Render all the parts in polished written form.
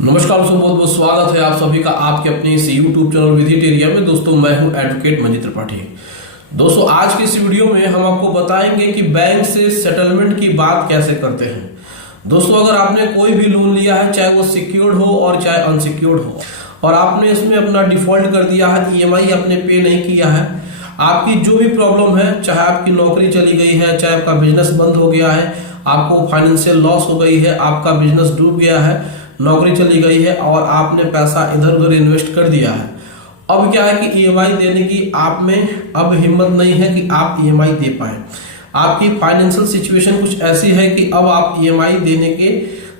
नमस्कार दोस्तों, बहुत बहुत स्वागत है आप सभी का आपके अपने इस YouTube चैनल विजिट एरिया में। दोस्तों मैं हूं एडवोकेट मंजीत त्रिपाठी। दोस्तों आज की इस वीडियो में हम आपको बताएंगे कि बैंक से सेटलमेंट की बात कैसे करते हैं। दोस्तों अगर आपने कोई भी लोन लिया है, चाहे वो सिक्योर्ड हो और चाहे अनसिक्योर्ड हो, और आपने इसमें अपना डिफॉल्ट कर दिया है, EMI आपने पे नहीं किया है, आपकी जो भी प्रॉब्लम है, चाहे आपकी नौकरी चली गई है, चाहे आपका बिजनेस बंद हो गया है, आपको फाइनेंशियल लॉस हो गई है, आपका बिजनेस डूब गया है, नौकरी चली गई है और आपने पैसा इधर उधर इन्वेस्ट कर दिया है, अब क्या है कि EMI देने की आप में अब हिम्मत नहीं है कि आप EMI दे पाए। आपकी फाइनेंशियल सिचुएशन कुछ ऐसी है कि अब आप EMI देने के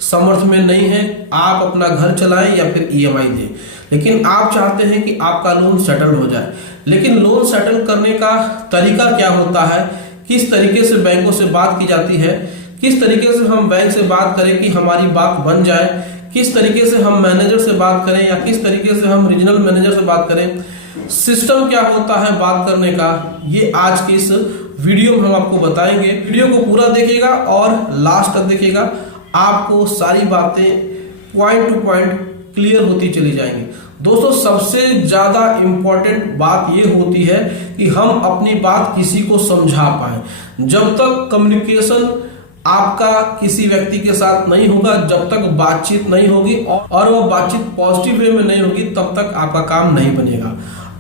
समर्थ में नहीं है, आप अपना घर चलाएं या फिर EMI दें, लेकिन आप चाहते हैं कि आपका लोन सेटल हो जाए। लेकिन लोन सेटल करने का तरीका क्या होता है, किस तरीके से बैंकों से बात की जाती है, किस तरीके से हम बैंक से बात करें कि हमारी बात बन जाए, किस तरीके से हम मैनेजर से बात करें या किस तरीके से हम रीजनल मैनेजर से बात करें, सिस्टम क्या होता है बात करने का, ये आज की इस वीडियो में हम आपको बताएंगे। वीडियो को पूरा देखिएगा और लास्ट तक देखिएगा, आपको सारी बातें पॉइंट टू पॉइंट क्लियर होती चली जाएंगी। दोस्तों सबसे ज्यादा इंपॉर्टेंट बात ये होती है कि हम अपनी बात किसी को समझा पाए। जब तक कम्युनिकेशन आपका किसी व्यक्ति के साथ नहीं होगा, जब तक बातचीत नहीं होगी और वह बातचीत पॉजिटिव वे में नहीं होगी, तब तक आपका काम नहीं बनेगा।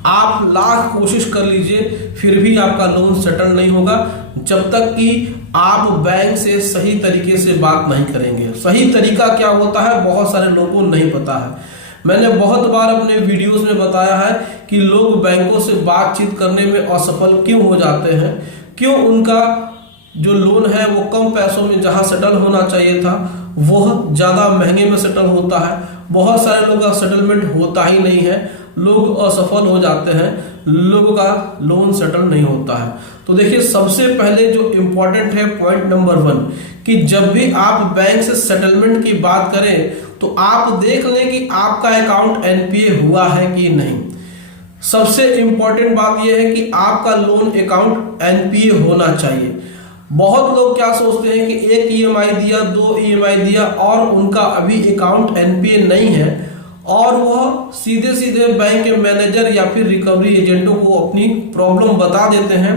आप लाख कोशिश कर लीजिए फिर भी आपका लोन सेटल नहीं होगा, जब तक कि आप बैंक से सही तरीके से बात नहीं करेंगे। सही तरीका क्या होता है बहुत सारे लोगों को नहीं पता है। मैंने बहुत बार अपने वीडियोस में बताया है कि लोग बैंकों से बातचीत करने में असफल क्यों हो जाते हैं, क्यों उनका जो लोन है वो कम पैसों में जहां सेटल होना चाहिए था वह ज्यादा महंगे में सेटल होता है। बहुत सारे लोगों का सेटलमेंट होता ही नहीं है, लोग असफल हो जाते हैं, लोगों का लोन सेटल नहीं होता है। तो देखिए सबसे पहले जो इम्पोर्टेंट है पॉइंट नंबर 1 कि जब भी आप बैंक से सेटलमेंट की बात करें तो आप देख लें कि आपका अकाउंट NPA हुआ है कि नहीं। सबसे इंपॉर्टेंट बात यह है कि आपका लोन अकाउंट NPA होना चाहिए। बहुत लोग क्या सोचते हैं कि एक EMI दिया, 2 EMI दिया और उनका अभी अकाउंट NPA नहीं है और वह सीधे सीधे बैंक के मैनेजर या फिर रिकवरी एजेंटों को अपनी प्रॉब्लम बता देते हैं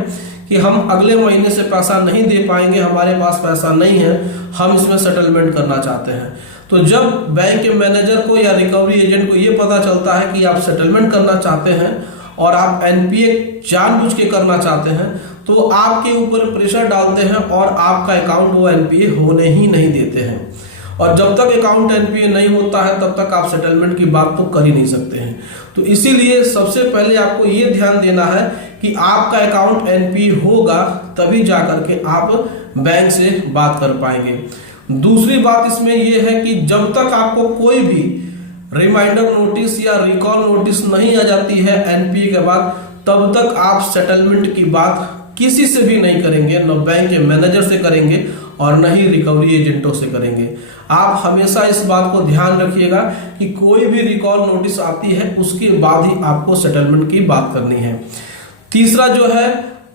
कि हम अगले महीने से पैसा नहीं दे पाएंगे, हमारे पास पैसा नहीं है, हम इसमें सेटलमेंट करना चाहते हैं। तो जब बैंक के मैनेजर को या रिकवरी एजेंट को ये पता चलता है कि आप सेटलमेंट करना चाहते हैं और आप NPA जानबूझ के करना चाहते हैं, तो आपके ऊपर प्रेशर डालते हैं और आपका अकाउंट वो NPA होने ही नहीं देते हैं। और जब तक अकाउंट NPA नहीं होता है तब तक आप सेटलमेंट की बात तो कर ही नहीं सकते हैं। तो इसीलिए सबसे पहले आपको ये ध्यान देना है कि आपका अकाउंट NPA होगा तभी जाकर के आप बैंक से बात कर पाएंगे। दूसरी बात इसमें यह है कि जब तक आपको कोई भी रिमाइंडर नोटिस या रिकॉल नोटिस नहीं आ जाती है NPA के बाद, तब तक आप सेटलमेंट की बात किसी से भी नहीं करेंगे, न बैंक के मैनेजर से करेंगे और न ही रिकवरी एजेंटों से करेंगे। आप हमेशा इस बात को ध्यान रखिएगा कि कोई भी रिकॉल नोटिस आती है उसके बाद ही आपको सेटलमेंट की बात करनी है। तीसरा जो है,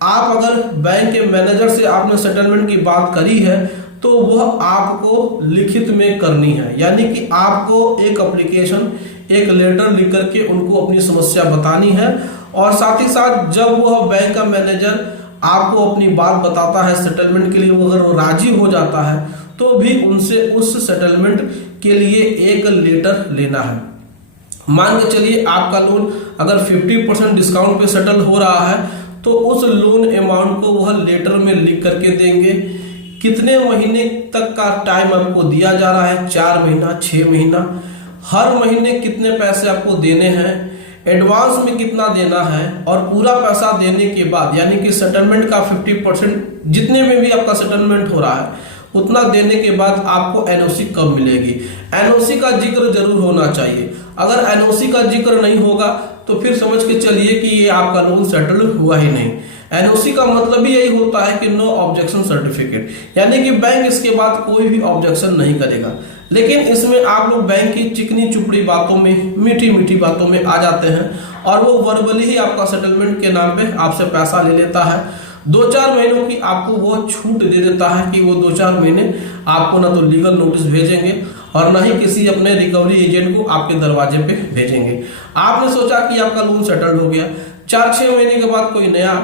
आप अगर बैंक के मैनेजर से आपने सेटलमेंट की बात करी है तो वह आपको लिखित में करनी है, यानी कि आपको एक एप्लीकेशन, एक लेटर लिख करके उनको अपनी समस्या बतानी है। और साथ ही साथ जब वह बैंक का मैनेजर आपको अपनी बात बताता है सेटलमेंट के लिए, अगर वो राजी हो जाता है तो भी उनसे उस सेटलमेंट के लिए एक लेटर लेना है। मान के चलिए आपका लोन अगर 50% डिस्काउंट पे सेटल हो रहा है तो उस लोन अमाउंट को वह लेटर में लिख करके देंगे। कितने महीने तक का टाइम आपको दिया जा रहा है, 4 महीना, 6 महीना, हर महीने कितने पैसे आपको देने हैं, एडवांस में कितना देना है, और पूरा पैसा देने के बाद यानी कि सेटलमेंट का 50% जितने में भी आपका सेटलमेंट हो रहा है उतना देने के बाद आपको NOC कब मिलेगी। NOC का जिक्र जरूर होना चाहिए। अगर NOC का जिक्र नहीं होगा तो फिर समझ के चलिए कि ये आपका लोन सेटल हुआ ही नहीं। NOC का मतलब ही यही होता है कि नो ऑब्जेक्शन सर्टिफिकेट, यानी कि बैंक इसके बाद कोई भी ऑब्जेक्शन नहीं करेगा। लेकिन इसमें आप लोग बैंक की चिकनी चुपड़ी बातों में, मीठी मीठी बातों में आ जाते हैं और वो वर्बली ही आपका सेटलमेंट के नाम पे आपसे पैसा ले लेता है। 2-4 महीनों की आपको वो छूट दे देता है कि वो 2-4 महीने आपको ना तो लीगल नोटिस भेजेंगे और न ही किसी अपने रिकवरी एजेंट को आपके दरवाजे पे भेजेंगे। आपने सोचा कि आपका लोन सेटल्ड हो गया, 4-6 महीने के बाद कोई नया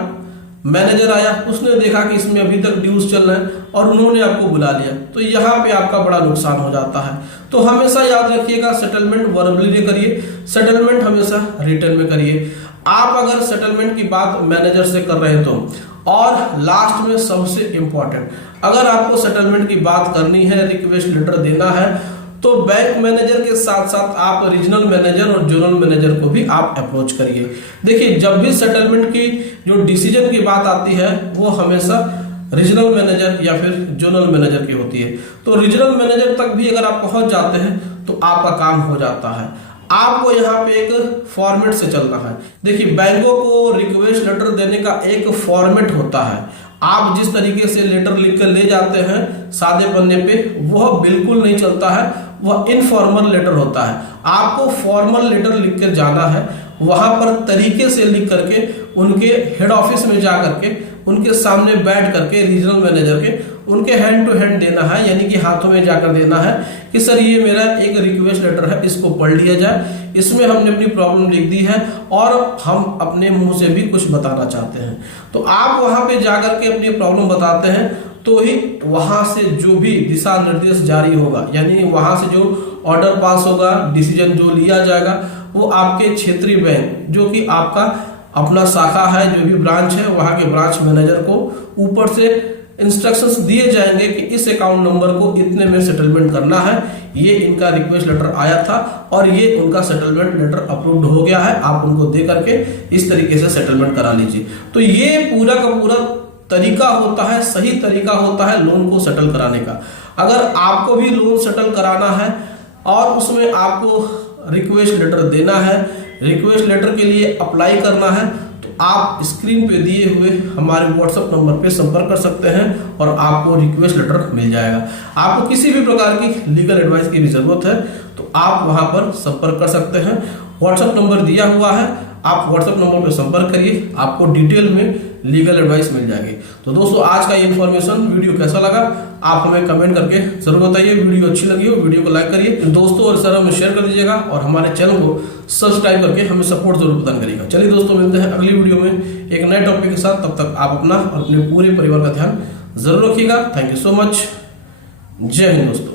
मैनेजर आया, उसने देखा कि इसमें अभी तक ड्यूज चल रहे हैं और उन्होंने आपको बुला लिया, तो यहाँ पे आपका बड़ा नुकसान हो जाता है। तो हमेशा याद रखिएगा, सेटलमेंट वर्बली करिए, सेटलमेंट हमेशा रिटर्न में करिए। आप अगर सेटलमेंट की बात मैनेजर से कर रहे तो, और लास्ट में सबसे इंपॉर्टेंट, अगर आपको सेटलमेंट की बात करनी है, रिक्वेस्ट लेटर देना है, तो बैंक मैनेजर के साथ साथ आप रीजनल मैनेजर और जोनल मैनेजर को भी आप अप्रोच करिए। देखिए, जब भी सेटलमेंट की जो डिसीजन की बात आती है वो हमेशा रीजनल मैनेजर या फिर जोनल मैनेजर की होती है। तो रीजनल मैनेजर तक भी अगर आप पहुंच जाते हैं तो आपका काम हो जाता है। आपको यहाँ पे एक फॉर्मेट से चलना है। देखिए, बैंकों को रिक्वेस्ट लेटर देने का एक फॉर्मेट होता है। आप जिस तरीके से लेटर लिख कर ले जाते हैं सादे पन्ने पे, वह बिल्कुल नहीं चलता है, वह इनफॉर्मल लेटर होता है। आपको फॉर्मल लेटर लिख कर जाना है, वहां पर तरीके से लिख करके उनके हेड ऑफिस में जा करके उनके सामने बैठ करके रीजनल मैनेजर के उनके हैंड टू हैंड देना है, यानी कि हाथों में जाकर देना है कि सर ये मेरा एक रिक्वेस्ट लेटर है, इसको पढ़ लिया जाए, इसमें हमने अपनी प्रॉब्लम लिख दी है और हम अपने मुंह से भी कुछ बताना चाहते हैं। तो आप वहां पे जाकर के अपनी प्रॉब्लम बताते हैं, तो ही वहां से जो भी दिशा निर्देश जारी होगा, यानी वहां से जो ऑर्डर पास होगा, डिसीजन जो लिया जाएगा, वो आपके क्षेत्रीय बैंक जो कि आपका अपना शाखा है, जो भी ब्रांच है, वहां के ब्रांच मैनेजर को ऊपर से इंस्ट्रक्शंस दिए जाएंगे कि इस अकाउंट नंबर को इतने में सेटलमेंट करना है, ये इनका रिक्वेस्ट लेटर आया था और ये उनका सेटलमेंट लेटर अप्रूव्ड हो गया है, आप उनको दे करके इस तरीके से सेटलमेंट करा लीजिए। तो ये पूरा का पूरा तरीका होता है, सही तरीका होता है लोन को सेटल कराने का। अगर आपको भी लोन सेटल कराना है और उसमें आपको रिक्वेस्ट लेटर देना है, रिक्वेस्ट लेटर के लिए अप्लाई करना है, तो आप स्क्रीन पे दिए हुए हमारे व्हाट्सएप नंबर पे संपर्क कर सकते हैं और आपको रिक्वेस्ट लेटर मिल जाएगा। आपको किसी भी प्रकार की लीगल एडवाइस की भी जरूरत है तो आप वहां पर संपर्क कर सकते हैं। व्हाट्सएप नंबर दिया हुआ है, आप व्हाट्सएप नंबर पर संपर्क करिए, आपको डिटेल में लीगल एडवाइस मिल जाएगी। तो दोस्तों, आज का इन्फॉर्मेशन वीडियो कैसा लगा आप हमें कमेंट करके जरूर बताइए। वीडियो अच्छी लगी हो वीडियो को लाइक करिए, दोस्तों और सर में शेयर कर दीजिएगा और हमारे चैनल को सब्सक्राइब करके हमें सपोर्ट जरूर प्रदान करिएगा। चलिए दोस्तों, मिलते हैं अगली वीडियो में एक नए टॉपिक के साथ। तब तक आप अपना और अपने पूरे परिवार का ध्यान जरूर रखिएगा। Thank you so much. जय हिंद दोस्तों।